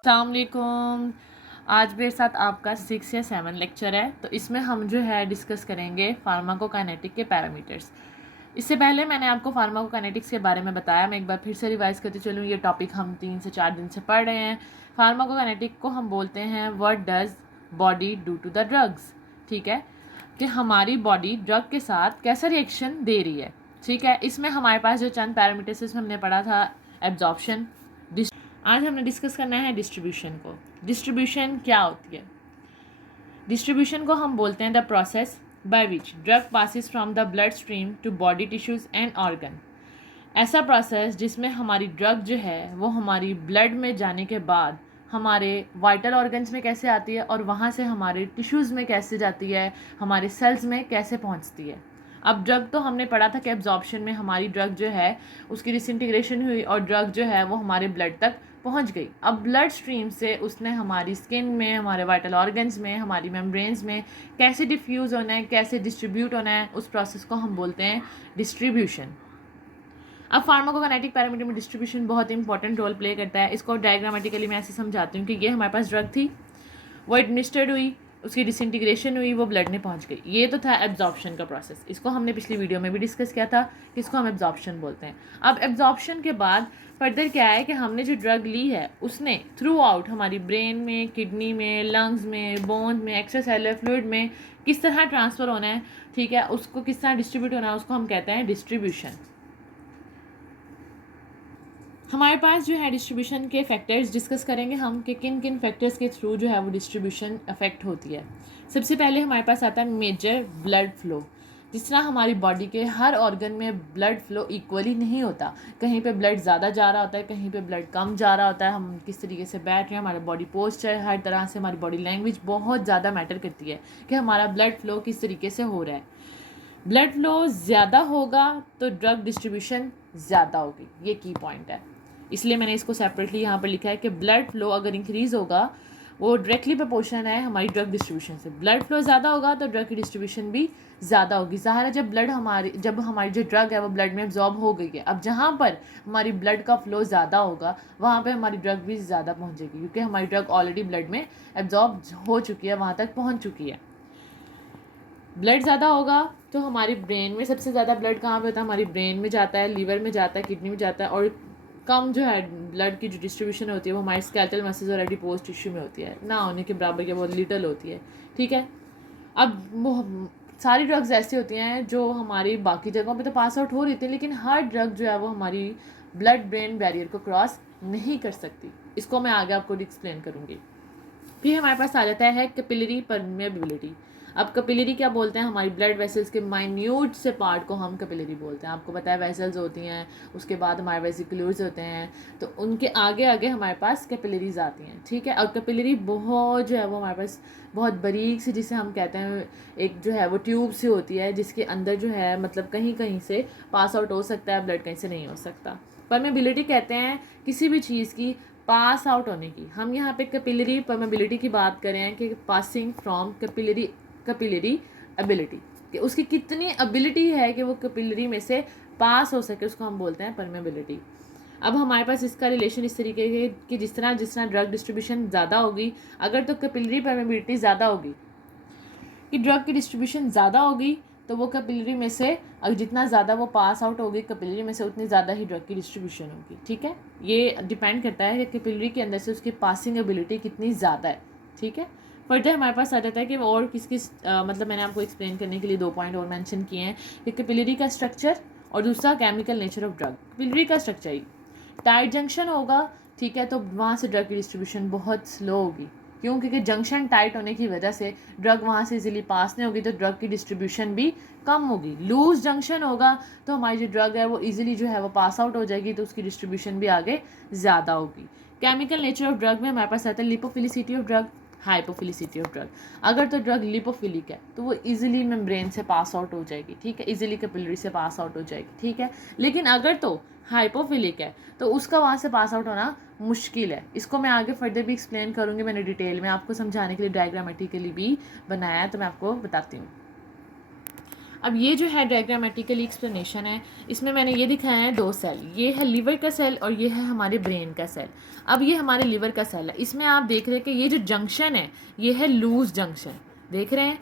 अस्सलामुअलैकुम। आज मेरे साथ आपका 6 या 7 लेक्चर है। तो इसमें हम जो है डिस्कस करेंगे फार्माकोकाइनेटिक के पैरामीटर्स। इससे पहले मैंने आपको फार्माकोकाइनेटिक्स के बारे में बताया। मैं एक बार फिर से रिवाइज करते चलूँ। ये टॉपिक हम 3 से 4 दिन से पढ़ रहे हैं। फार्माकोकाइनेटिक को हम बोलते हैं what does body do to the drugs. ठीक है, कि हमारी बॉडी ड्रग के साथ कैसा रिएक्शन दे रही है। ठीक है, इसमें हमारे पास जो चंद पैरामीटर्स इसमें हमने पढ़ा था, एब्जॉर्प्शन। आज हमने डिस्कस करना है डिस्ट्रीब्यूशन को। डिस्ट्रीब्यूशन क्या होती है? डिस्ट्रीब्यूशन को हम बोलते हैं the process by which drug passes from the blood stream to body tissues and organ. ऐसा प्रोसेस जिसमें हमारी ड्रग जो है वो हमारी ब्लड में जाने के बाद हमारे वाइटल ऑर्गन्स में कैसे आती है और वहाँ से हमारे टिश्यूज़ में कैसे जाती है, हमारे सेल्स में कैसे पहुँचती है। अब ड्रग तो हमने पढ़ा था कि एब्जॉर्प्शन में हमारी ड्रग जो है उसकी डिसइंटीग्रेशन हुई और ड्रग जो है वो हमारे ब्लड तक पहुंच गई। अब ब्लड स्ट्रीम से उसने हमारी स्किन में, हमारे वाइटल ऑर्गन्स में, हमारी मेम्ब्रेन्स में कैसे डिफ्यूज़ होना है, कैसे डिस्ट्रीब्यूट होना है, उस प्रोसेस को हम बोलते हैं डिस्ट्रीब्यूशन। अब फार्माकोकाइनेटिक पैरामीटर में डिस्ट्रीब्यूशन बहुत इंपॉर्टेंट रोल प्ले करता है। इसको डायग्रामेटिकली मैं ऐसे समझाती हूँ कि ये हमारे पास ड्रग थी, वो एडमिनिस्टर्ड हुई, उसकी डिसइंटीग्रेशन हुई, वो ब्लड में पहुंच गई। ये तो था एब्जॉर्प्शन का प्रोसेस। इसको हमने पिछली वीडियो में भी डिस्कस किया था कि इसको हम एब्जॉर्प्शन बोलते हैं। अब एब्जॉर्प्शन के बाद फर्दर क्या है कि हमने जो ड्रग ली है उसने थ्रू आउट हमारी ब्रेन में, किडनी में, लंग्स में, बोन में, एक्स्ट्रासेलुलर फ्लूइड में किस तरह ट्रांसफ़र होना है, ठीक है, उसको किस तरह डिस्ट्रीब्यूट होना है, उसको हम कहते हैं डिस्ट्रीब्यूशन। हमारे पास जो है डिस्ट्रीब्यूशन के फैक्टर्स डिस्कस करेंगे हम कि किन किन फैक्टर्स के थ्रू जो है वो डिस्ट्रीब्यूशन अफेक्ट होती है। सबसे पहले हमारे पास आता है मेजर ब्लड फ्लो। जिस तरह हमारी बॉडी के हर ऑर्गन में ब्लड फ्लो इक्वली नहीं होता, कहीं पे ब्लड ज़्यादा जा रहा होता है, कहीं पे ब्लड कम जा रहा होता है। हम किस तरीके से बैठ रहे हैं, हमारा बॉडी पोस्चर, हर तरह से हमारी बॉडी लैंग्वेज बहुत ज़्यादा मैटर करती है कि हमारा ब्लड फ्लो किस तरीके से हो रहा है। ब्लड फ्लो ज़्यादा होगा तो ड्रग डिस्ट्रीब्यूशन ज़्यादा होगी, ये की पॉइंट है। इसलिए मैंने इसको सेपरेटली यहाँ पर लिखा है कि ब्लड फ्लो अगर इंक्रीज़ होगा वो डायरेक्टली प्रोपोर्शनल है हमारी ड्रग डिस्ट्रीब्यूशन से। ब्लड फ्लो ज़्यादा होगा तो ड्रग की डिस्ट्रीब्यूशन भी ज़्यादा होगी। ज़ाहिर है जब हमारी जो ड्रग है वो ब्लड में एब्जॉर्ब हो गई है, अब जहाँ पर हमारी ब्लड का फ्लो ज़्यादा होगा वहाँ पर हमारी ड्रग भी ज़्यादा पहुँचेगी, क्योंकि हमारी ड्रग ऑलरेडी ब्लड में एब्जॉर्ब हो चुकी है, वहाँ तक पहुँच चुकी है। ब्लड ज़्यादा होगा तो हमारी ब्रेन में, सबसे ज़्यादा ब्लड कहाँ पे होता है, हमारी ब्रेन में जाता है, लीवर में जाता है, किडनी में जाता है। और कम जो है ब्लड की जो डिस्ट्रीब्यूशन होती है वो हमारे स्केलेटल मसल्स और एडिपोज टिश्यू में होती है, ना होने के बराबर के बहुत लिटल होती है। ठीक है, अब वो सारी ड्रग्स ऐसी होती हैं जो हमारी बाकी जगहों पे तो पास आउट हो रही थी, लेकिन हर ड्रग जो है वो हमारी ब्लड ब्रेन बैरियर को क्रॉस नहीं कर सकती। इसको मैं आगे आपको एक्सप्लेन करूँगी। फिर हमारे पास आ जाता है कैपिलरी परमेबिलिटी। अब कैपिलरी क्या बोलते हैं, हमारी ब्लड वेसल्स के माइन्यूट से पार्ट को हम कैपिलरी बोलते हैं। आपको पता है वेसल्स होती हैं, उसके बाद हमारे वेसिकुलर्स होते हैं, तो उनके आगे आगे हमारे पास कैपिलरीज आती हैं। ठीक है, और कैपिलरी बहुत जो है वो हमारे पास बहुत बारीक सी, जिसे हम कहते हैं एक जो है वो ट्यूब सी होती है, जिसके अंदर जो है मतलब कहीं कहीं से पास आउट हो सकता है ब्लड, कहीं से नहीं हो सकता। परमेबिलिटी कहते हैं किसी भी चीज़ की पास आउट होने की। हम यहाँ पे कैपिलरी परमेबिलिटी की बात करें कि पासिंग फ्रॉम कैपिलरी एबिलिटी, कि उसकी कितनी एबिलिटी है कि वो कैपिलरी में से पास हो सके, उसको हम बोलते हैं परमेबिलिटी। अब हमारे पास इसका रिलेशन इस तरीके के कि जिस तरह ड्रग डिस्ट्रीब्यूशन ज़्यादा होगी, अगर तो कैपिलरी परमेबिलिटी ज़्यादा होगी कि ड्रग की डिस्ट्रीब्यूशन ज़्यादा होगी तो वो कैपिलरी में से अगर जितना ज़्यादा वो पास आउट होगी कैपिलरी में से उतनी ज़्यादा ही ड्रग की डिस्ट्रीब्यूशन होगी। ठीक है, ये डिपेंड करता है कि कैपिलरी के अंदर से उसकी पासिंग एबिलिटी कितनी ज़्यादा है। ठीक है, फर्दर हमारे पास आ जाता है कि और किस किस मतलब मैंने आपको एक्सप्लेन करने के लिए 2 पॉइंट और मेंशन किए हैं कि कैपिलरी का स्ट्रक्चर और दूसरा chemical nature of drug. Capillary का स्ट्रक्चर ही टाइट जंक्शन होगा, ठीक है, तो वहाँ से ड्रग की डिस्ट्रीब्यूशन बहुत स्लो होगी। क्यों? क्योंकि जंक्शन टाइट होने की वजह से ड्रग वहाँ से इजीली पास नहीं होगी, तो ड्रग की डिस्ट्रीब्यूशन भी कम होगी। लूज जंक्शन होगा तो हमारी जो ड्रग है वो इजीली जो है वो पास आउट हो जाएगी, तो उसकी डिस्ट्रीब्यूशन भी आगे ज़्यादा होगी। केमिकल नेचर ऑफ ड्रग में हमारे पास आता है lipophilicity of drug, hydrophilicity of drug. अगर तो ड्रग लिपोफिलिक है तो वो इजीली मेम्ब्रेन से पास आउट हो जाएगी, ठीक है, इजीली कैपिलरी से पास आउट हो जाएगी। ठीक है, लेकिन अगर तो हाइपोफिलिक है तो उसका वहाँ से पास आउट होना मुश्किल है। इसको मैं आगे फर्दर भी एक्सप्लेन करूँगी, मैंने डिटेल में आपको समझाने के लिए डायग्रामेटिकली भी बनाया है, तो मैं आपको बताती हूँ। अब ये जो है डायग्रामेटिकली एक्सप्लेनेशन है, इसमें मैंने ये दिखाया है 2 सेल, ये है लीवर का सेल और ये है हमारे ब्रेन का सेल। अब ये हमारे लीवर का सेल है, इसमें आप देख रहे हैं कि ये जो जंक्शन है ये है लूज जंक्शन, देख रहे हैं,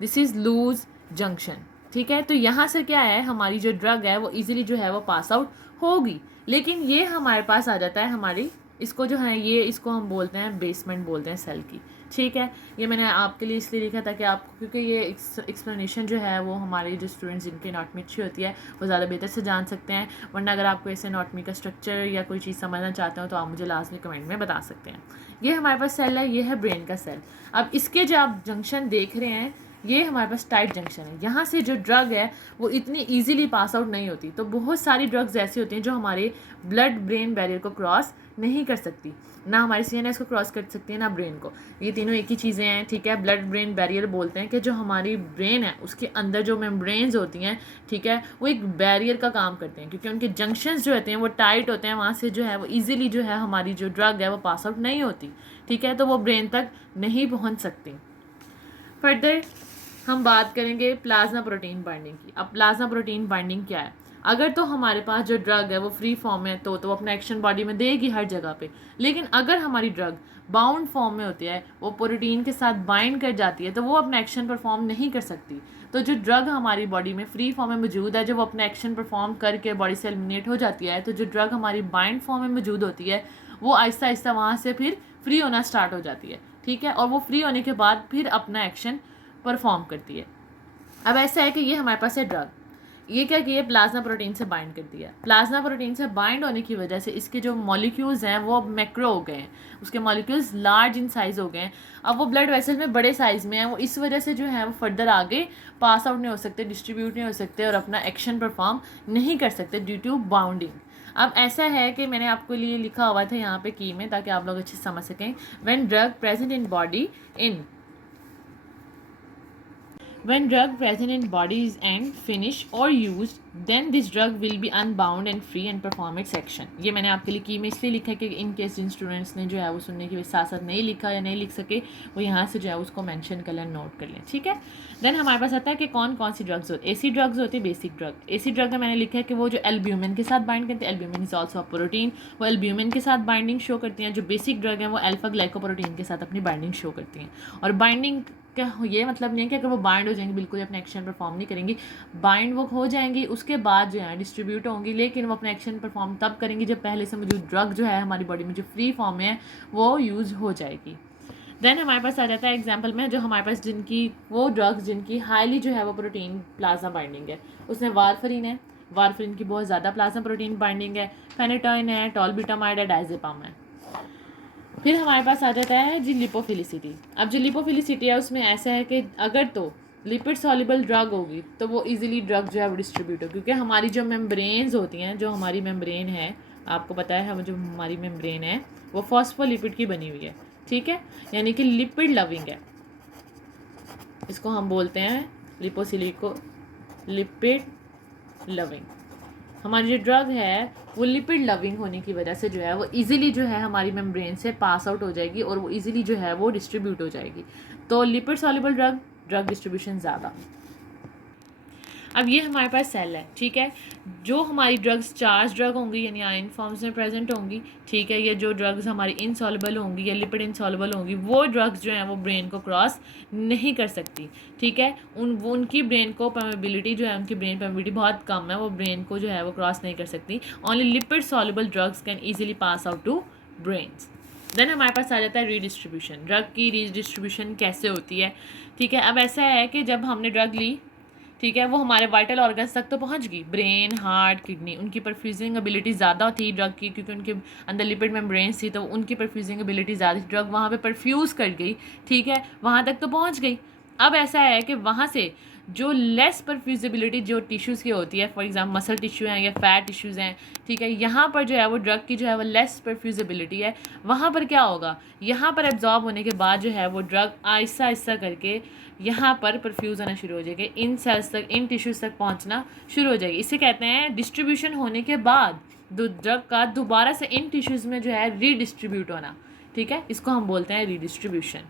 दिस इज़ लूज जंक्शन, ठीक है। तो यहाँ से क्या है, हमारी जो ड्रग है वो इजीली जो है वो पास आउट होगी, लेकिन ये हमारे पास आ जाता है हमारी, इसको जो है ये, इसको हम बोलते हैं बेसमेंट बोलते हैं सेल की, ठीक है। ये मैंने आपके लिए इसलिए लिखा था कि आपको, क्योंकि ये एक्सप्लेनेशन जो है वो हमारे जो स्टूडेंट्स जिनकी एनाटॉमी अच्छी होती है वो ज़्यादा बेहतर से जान सकते हैं, वरना अगर आपको ऐसे एनाटॉमी का स्ट्रक्चर या कोई चीज़ समझना चाहते हो तो आप मुझे लास्ट में कमेंट में बता सकते हैं। ये हमारे पास सेल है, ये है ब्रेन का सेल। अब इसके जो आप जंक्शन देख रहे हैं ये हमारे पास टाइट जंक्शन है, यहाँ से जो ड्रग है वो इतनी इजीली पास आउट नहीं होती। तो बहुत सारी ड्रग्स ऐसी होती हैं जो हमारे ब्लड ब्रेन बैरियर को क्रॉस नहीं कर सकती, ना हमारे CNS को क्रॉस कर सकती है ना ब्रेन को, ये तीनों एक ही चीज़ें हैं, ठीक है। ब्लड ब्रेन बैरियर बोलते हैं कि जो हमारी ब्रेन है उसके अंदर जो मेम्ब्रेन्स होती हैं, ठीक है, वो एक बैरियर का काम करते हैं, क्योंकि उनके जंक्शंस जो होते हैं वो टाइट होते हैं, वहाँ से जो है वो ईजिली जो है हमारी जो ड्रग है वो पास आउट नहीं होती, ठीक है, तो वो ब्रेन तक नहीं पहुँच सकती। फर्दर हम बात करेंगे प्लाज्मा प्रोटीन बाइंडिंग की। अब प्लाज्मा प्रोटीन बाइंडिंग क्या है, अगर तो हमारे पास जो ड्रग है वो फ्री फॉर्म में तो वो अपना एक्शन बॉडी में देगी हर जगह पे, लेकिन अगर हमारी ड्रग बाउंड फॉर्म में होती है, वो प्रोटीन के साथ बाइंड कर जाती है, तो वो अपना एक्शन परफॉर्म नहीं कर सकती। तो जो ड्रग हमारी बॉडी में फ्री फॉर्म में मौजूद है, जब वो अपना एक्शन परफॉर्म करके बॉडी से एलिमिनेट हो जाती है, तो जो ड्रग हमारी बाइंड फॉर्म में मौजूद होती है वो आहिस्ता आहिस्ता वहाँ से फिर फ्री होना स्टार्ट हो जाती है, ठीक है, और वो फ्री होने के बाद फिर अपना एक्शन परफॉर्म करती है। अब ऐसा है कि ये हमारे पास है ड्रग, ये क्या किया, प्लाज्मा प्रोटीन से बाइंड कर दिया। प्लाज्मा प्रोटीन से बाइंड होने की वजह से इसके जो मॉलिक्यूल्स हैं वो अब मैक्रो हो गए हैं, उसके मॉलिक्यूल्स लार्ज इन साइज़ हो गए हैं, अब वो ब्लड वेसल में बड़े साइज़ में है, वो इस वजह से जो है वो फर्दर आगे पास आउट नहीं हो सकते, डिस्ट्रीब्यूट नहीं हो सकते और अपना एक्शन परफॉर्म नहीं कर सकते ड्यू टू बाउंडिंग। अब ऐसा है कि मैंने आपको लिए लिखा हुआ था यहाँ पे की में, ताकि आप लोग अच्छे से समझ सकें। When drug present in body in When drug present in body is and finished or used, then this drug will be unbound and free and perform its action. ये मैंने आपके लिए की में इसलिए लिखा है कि इन केस जिन स्टूडेंट्स ने जो है वो सुनने के साथ साथ नहीं लिखा या नहीं लिख सके, वो यहाँ से जो है उसको मेंशन कर लें, नोट कर लें, ठीक है। देन हमारे पास आता है कि कौन कौन सी ड्रग्स होती है। एसी ड्रग्स होती है, बेसिक ड्रग। एसी ड्रग में मैंने लिखा है कि वो जो एल्ब्यूमिन के साथ बाइंड करते हैं, albumin is also a protein, वो एल्ब्यूमिन के साथ बाइंडिंग शो करती हैं। जो बेसिक ड्रग है वो अल्फा ग्लाइकोप्रोटीन के साथ अपनी बाइंडिंग शो करती हैं। और बाइंडिंग क्या ये मतलब नहीं है कि अगर वो बाइंड हो जाएंगी बिल्कुल अपने एक्शन परफॉर्म नहीं करेंगी, बाइंड वो हो जाएंगी उसके बाद जो है डिस्ट्रीब्यूट होंगी, लेकिन वो अपना एक्शन परफॉर्म तब करेंगी जब पहले से मौजूद ड्रग जो है हमारी बॉडी में जो फ्री फॉर्म में है वो यूज़ हो जाएगी। देन हमारे पास आ जाता है एग्जाम्पल में जो हमारे पास जिनकी वो ड्रग्स जिनकी हाईली जो है वो प्रोटीन प्लाज्मा बाइंडिंग है, उसमें वारफरीन है, वारफरीन की बहुत ज़्यादा प्लाज्मा प्रोटीन बाइंडिंग है, फेनेटोइन है, टॉलब्यूटामाइड है, डायजेपाम है। फिर हमारे पास आ जाता है जी लिपोफिलिसिटी। अब जो लिपोफिलिसिटी है उसमें ऐसा है कि अगर तो लिपिड सॉल्युबल ड्रग होगी तो वो इजीली ड्रग जो है वो डिस्ट्रीब्यूट हो, क्योंकि हमारी जो मेम्ब्रेन्स होती हैं, जो हमारी मेम्ब्रेन है, आपको पता है हम जो हमारी मेम्ब्रेन है वो फॉस्फोलिपिड की बनी हुई है, ठीक है, यानी कि लिपिड लविंग है, इसको हम बोलते हैं लिपोसिलिको लिपिड लविंग। हमारी जो ड्रग है वो लिपिड लविंग होने की वजह से जो है वो इजीली जो है हमारी मेम्ब्रेन से पास आउट हो जाएगी और वो इजीली जो है वो डिस्ट्रीब्यूट हो जाएगी। तो लिपिड सॉल्युबल ड्रग डिस्ट्रीब्यूशन ज़्यादा। अब ये हमारे पास सेल है, ठीक है, जो हमारी ड्रग्स चार्ज ड्रग होंगी यानी आयन फॉर्म्स में प्रेजेंट होंगी, ठीक है, ये जो ड्रग्स हमारी इनसॉल्युबल होंगी या लिपिड इनसॉल्युबल होंगी, वो ड्रग्स जो हैं वो ब्रेन को क्रॉस नहीं कर सकती, ठीक है, उनकी ब्रेन को परमेबिलिटी जो है, उनकी ब्रेन परमेबिलिटी बहुत कम है, वो ब्रेन को जो है वो क्रॉस नहीं कर सकती। Only lipid soluble drugs can easily pass out to brains. Then हमारे पास आ जाता है रीडिस्ट्रीब्यूशन। ड्रग की रीडिस्ट्रीब्यूशन कैसे होती है, ठीक है। अब ऐसा है कि जब हमने ड्रग ली, ठीक है, वो हमारे वाइटल ऑर्गन्स तक तो पहुंच गई, ब्रेन, हार्ट, किडनी, उनकी परफ्यूजिंग एबिलिटी ज़्यादा थी ड्रग की, क्योंकि उनके अंदर लिपिड मेम्ब्रेन्स थी तो उनकी परफ्यूजिंग एबिलिटी ज़्यादा थी, ड्रग वहाँ पे परफ्यूज़ कर गई, ठीक है, वहाँ तक तो पहुँच गई। अब ऐसा है कि वहाँ से जो लेस परफ्यूजिबिलिटी जो टिश्यूज़ की होती है, फॉर एग्जाम्पल मसल टिश्यू हैं या फैट टिश्यूज़ हैं, ठीक है, यहाँ पर जो है वो ड्रग की जो है वो लेस परफ्यूजिबिलिटी है, वहाँ पर क्या होगा, यहाँ पर एब्जॉर्ब होने के बाद जो है वो ड्रग आहिस्ता आहिस्ता करके यहाँ पर परफ्यूज़ होना शुरू हो जाएगी, इन सेल्स तक, इन टिश्यूज़ तक पहुँचना शुरू हो जाएगी। इसे कहते हैं डिस्ट्रीब्यूशन होने के बाद ड्रग का दोबारा से इन टिश्यूज़ में जो है रीडिस्ट्रीब्यूट होना, ठीक है, इसको हम बोलते हैं रीडिस्ट्रीब्यूशन।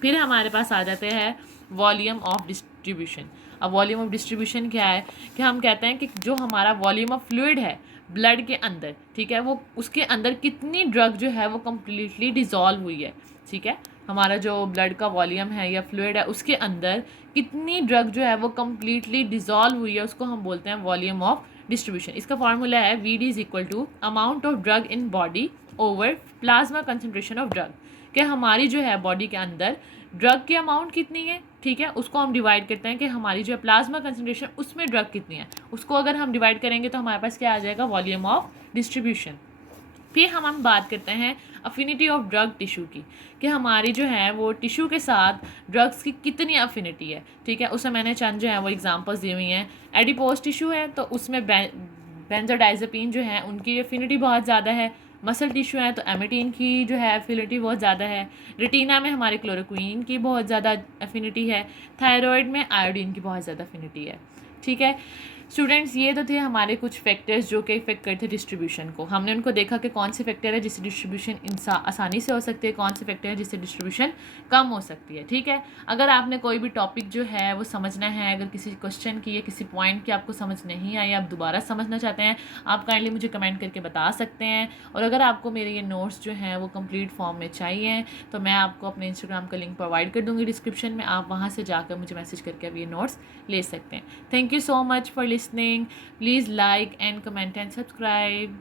फिर हमारे पास आ जाते हैं वॉल्यूम ऑफ डिस्ट्रीब्यूशन। अब वॉल्यूम ऑफ डिस्ट्रीब्यूशन क्या है कि हम कहते हैं कि जो हमारा वॉल्यूम ऑफ फ्लूइड है ब्लड के अंदर, ठीक है, वो उसके अंदर कितनी ड्रग जो है वो कम्प्लीटली डिज़ोल्व हुई है, ठीक है, हमारा जो ब्लड का वॉल्यूम है या फ्लूइड है उसके अंदर कितनी ड्रग जो है वो कम्प्लीटली डिज़ोल्व हुई है, उसको हम बोलते हैं वॉल्यूम ऑफ डिस्ट्रीब्यूशन। इसका फार्मूला है V D is equal to amount of drug in body over plasma concentration of drug, कि हमारी जो है बॉडी के अंदर ड्रग की अमाउंट कितनी है, ठीक है, उसको हम डिवाइड करते हैं कि हमारी जो है प्लाज्मा कंसनट्रेशन उसमें ड्रग कितनी है, उसको अगर हम डिवाइड करेंगे तो हमारे पास क्या आ जाएगा, वॉल्यूम ऑफ डिस्ट्रीब्यूशन। फिर हम बात करते हैं अफिनिटी ऑफ ड्रग टिश्यू की, कि हमारी जो है वो टिश्यू के साथ ड्रग्स की कितनी अफिनिटी है, ठीक है, उसमें मैंने चंद जो है वो एग्जांपल्स दी हुई हैं। एडिपोज टिश्यू है तो उसमें बेंजोडाइजेपिन जो है उनकी अफिनिटी बहुत ज़्यादा है। मसल टिश्यू है तो एमिटीन की जो है अफिनिटी बहुत ज़्यादा है। रेटिना में हमारे क्लोरोक्वीन की बहुत ज़्यादा अफिनिटी है। थायराइड में आयोडीन की बहुत ज़्यादा अफिनिटी है, ठीक है। स्टूडेंट्स, ये तो थे हमारे कुछ फैक्टर्स जो कि इफेक्ट करते हैं डिस्ट्रीब्यूशन को। हमने उनको देखा कि कौन से फैक्टर है जिससे डिस्ट्रीब्यूशन आसानी से हो सकती है, कौन से फैक्टर है जिससे डिस्ट्रीब्यूशन कम हो सकती है, ठीक है। अगर आपने कोई भी टॉपिक जो है वो समझना है, अगर किसी क्वेश्चन की या किसी पॉइंट की आपको समझ नहीं आई, आप दोबारा समझना चाहते हैं, आप काइंडली मुझे कमेंट करके बता सकते हैं। और अगर आपको मेरे ये नोट्स जो हैं वो कंप्लीट फॉर्म में चाहिए तो मैं आपको अपने इंस्टाग्राम का लिंक प्रोवाइड कर दूँगी डिस्क्रिप्शन में, आप वहाँ से जाकर मुझे मैसेज करके अब ये नोट्स ले सकते हैं। Thank you so much for listening. Please like and comment and subscribe.